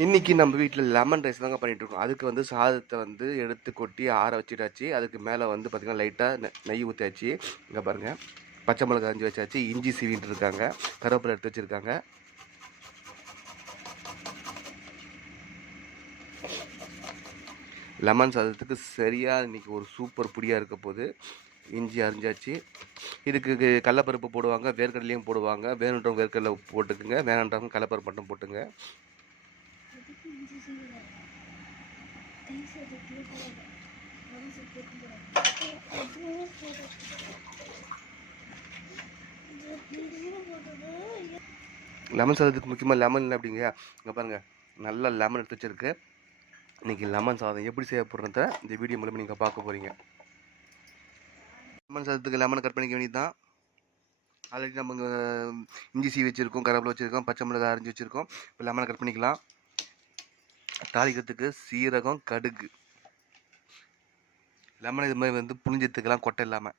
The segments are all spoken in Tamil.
இன்னைக்கு நம்ம வீட்டில் லெமன் ரைஸ் தாங்க பண்ணிட்டு இருக்கோம் அதுக்கு வந்து சாதத்தை வந்து எடுத்து கொட்டி ஆற வச்சுட்டாச்சு. அதுக்கு மேலே வந்து பார்த்திங்கன்னா லைட்டாக நெய் ஊற்றியாச்சு இங்கே பாருங்கள் பச்சை மிளகா அஞ்சு வச்சாச்சு. இஞ்சி சீவிட்டு இருக்காங்க. கருவேப்பிலை எடுத்து வச்சுருக்காங்க. லெமன் சாதத்துக்கு சரியாக இன்றைக்கி ஒரு சூப்பர் புடியாக இருக்க போது இஞ்சி அரிஞ்சாச்சு. இதுக்கு கடலப்பருப்பு போடுவாங்க. வேர்க்கடலையும் போடுவாங்க. வேணுன்றவங்க வேர்க்கடலை போட்டுக்குங்க. வேணான்றவங்க கடலப்பருப்பு மட்டும் போட்டுங்க. லெமன் சாதத்துக்கு முக்கியமாக லெமன் இல்லை அப்படிங்க இங்கே பாருங்கள் நல்லா லெமன் எடுத்து வச்சிருக்கு. இன்றைக்கி லெமன் சாதம் எப்படி செய்ய இந்த வீடியோ மூலமாக நீங்கள் பார்க்க போகிறீங்க லெமன் சாதத்துக்கு லெமனை கட் பண்ணிக்க வேண்டியது தான் ஆல்ரெடி நம்ம இஞ்சி சீ வச்சுருக்கோம் கருவேப்பிலை வச்சுருக்கோம் பச்சை மிளகாய் அரைஞ்சி வச்சுருக்கோம். இப்போ லெமனை கட் பண்ணிக்கலாம். தாளிக்கிறதுக்கு சீரகம் கடுகு. லெமன் இது மாதிரி வந்து புளிஞ்சத்துக்கெல்லாம் கொட்டை இல்லாமல்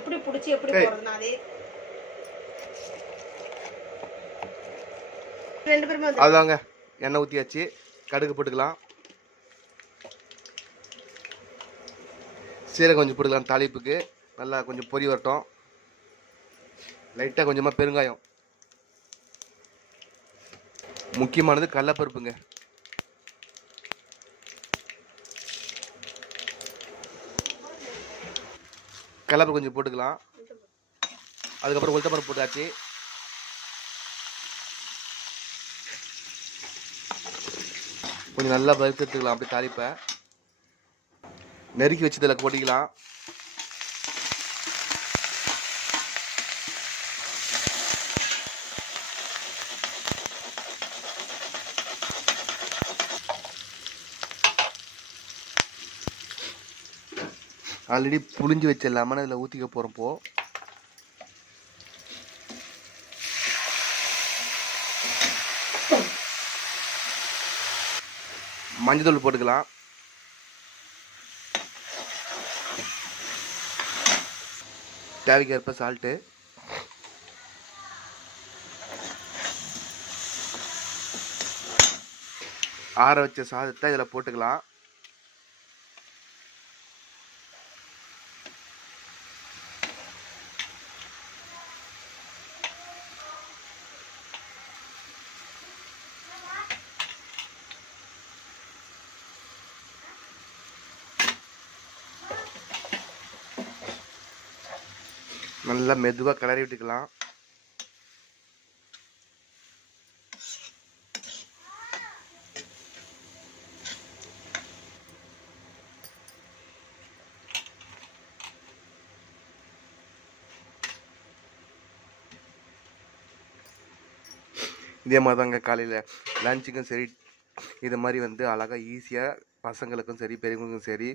எப்படி புடிச்சு எப்படி. போறதுன்னா அதே ரெண்டு பேருமே அதாங்க எண்ணெய் ஊற்றியாச்சு கடுகு போட்டுக்கலாம். சீரகம் கொஞ்சம் போட்டுக்கலாம் தாளிப்புக்கு. நல்லா கொஞ்சம் பொரி வரட்டும். லைட்டாக கொஞ்சமாக பெருங்காயம். முக்கியமானது கடலப்பருப்புங்க. கலப்பு கொஞ்சம் போட்டுக்கலாம். அதுக்கப்புறம் உளுத்தப்பருப்பு போட்டாச்சு. கொஞ்சம் நல்லா வறுத்துக்கலாம் அப்படி தாளிப்பை. நெருக்கி வச்சு இதில் கொட்டிக்கலாம் ஆல்ரெடி புளிஞ்சு வச்ச லெமனை இதில் ஊற்றிக்க போகிறப்போ மஞ்சள் போட்டுக்கலாம். தேவைக்கேற்ப சால்ட்டு ஆற வச்ச சாதத்தை இதில் போட்டுக்கலாம். நல்லா மெதுவாக கிளறி விட்டுக்கலாம். இதே மாதிரி தாங்க காலையில் லஞ்சுக்கும் சரி இது மாதிரி வந்து அழகாக ஈஸியாக பசங்களுக்கும் சரி பெரியவங்களுக்கும் சரி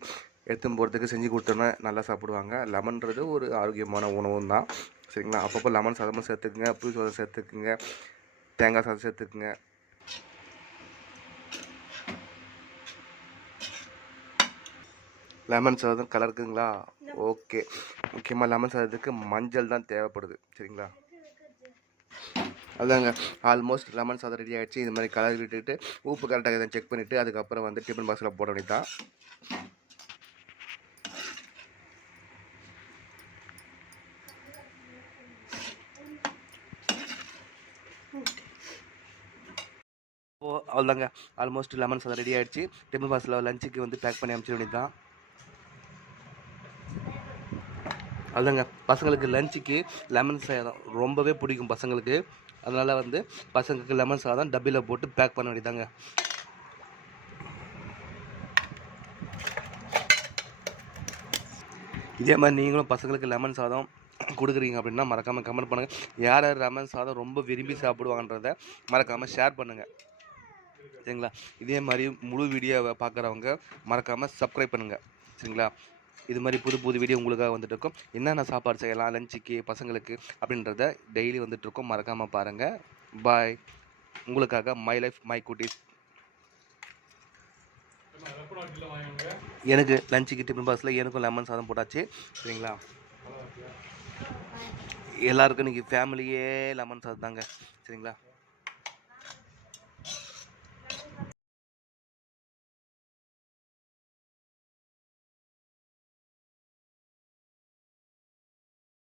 எடுத்துன்னு போகிறதுக்கு செஞ்சு கொடுத்தோன்னா நல்லா சாப்பிடுவாங்க. லெமன்றது ஒரு ஆரோக்கியமான உணவும் தான். சரிங்களா? அப்பப்போ லெமன் சாதமும் சேர்த்துக்குங்க புளி சாதம் சேர்த்துக்குங்க தேங்காய் சாதம் சேர்த்துக்குங்க. லெமன் சாதம் கலருக்குங்களா ஓகே முக்கியமாக லெமன் சாதத்துக்கு மஞ்சள் தான் தேவைப்படுது. சரிங்களா? அதாங்க. ஆல்மோஸ்ட் லெமன் சாதம் ரெடி ஆகிடுச்சு இது மாதிரி கலர் விட்டுட்டு உப்பு கரெக்டாக இதை செக் பண்ணிவிட்டு அதுக்கப்புறம் வந்து டிஃபன் பாக்ஸில் போட வேண்டியதான் ஓ அவ்வளோதாங்க ஆல்மோஸ்ட் லெமன் சாதம் ரெடி ஆகிடுச்சு டிஃபன் பாக்ஸில் லஞ்சுக்கு வந்து பேக் பண்ணி அனுப்பிச்சிட வேண்டியதான் தான் அதுதாங்க. பசங்களுக்கு லஞ்சுக்கு லெமன் சாதம் ரொம்பவே பிடிக்கும் பசங்களுக்கு. அதனால் வந்து பசங்களுக்கு லெமன் சாதம் டப்பியில் போட்டு பேக் பண்ண வேண்டியதாங்க இதே மாதிரி நீங்களும் பசங்களுக்கு லெமன் சாதம் கொடுக்குறீங்க அப்படின்னா மறக்காமல் கமெண்ட் பண்ணுங்கள் யார் யார் லெமன் சாதம் ரொம்ப விரும்பி சாப்பிடுவாங்கன்றத மறக்காமல் ஷேர் பண்ணுங்கள் சரிங்களா? இதே மாதிரி முழு வீடியோவை பார்க்குறவங்க மறக்காமல் சப்ஸ்கிரைப் பண்ணுங்கள் சரிங்களா? இது மாதிரி புது புது வீடியோ உங்களுக்காக வந்துட்டு இருக்கும் என்னென்ன சாப்பாடு செய்யலாம் லஞ்சுக்கு பசங்களுக்கு அப்படின்றத டெய்லி வந்துட்டு இருக்கும் மறக்காமல் பாருங்கள் பாய் உங்களுக்காக மை லைஃப் மை குட்டீஸ் எனக்கு லஞ்சுக்கு டிஃபன் பாக்ஸில் எனக்கும் லெமன் சாதம் போட்டாச்சு. சரிங்களா? எல்லாருக்கும் இன்றைக்கி ஃபேமிலியே லெமன் சாதம் தாங்க. சரிங்களா?